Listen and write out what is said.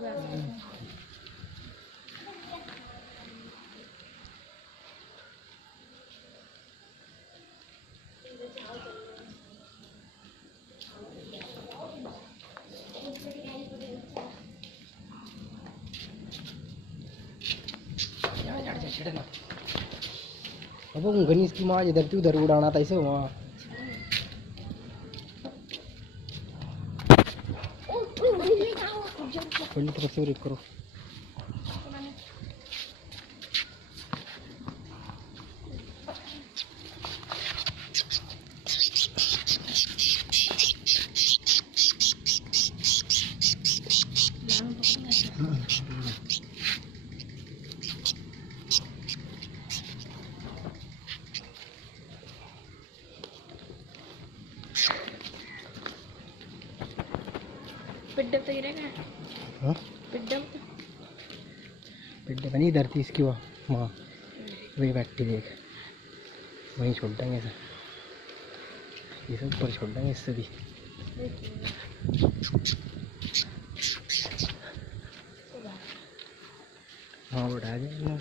अब गणेश की माँ इधर थी उधर उड़ाना था इसे वहाँ। पहले तो कैसे करो। पिड्डप तो गिरेगा। हाँ पिड्डप नहीं इधर थी इसकी माँ वही बैठी देख वहीं छोड़ देंगे सर ये सब ऊपर छोड़ देंगे इससे भी। हाँ बढ़ा देंगे।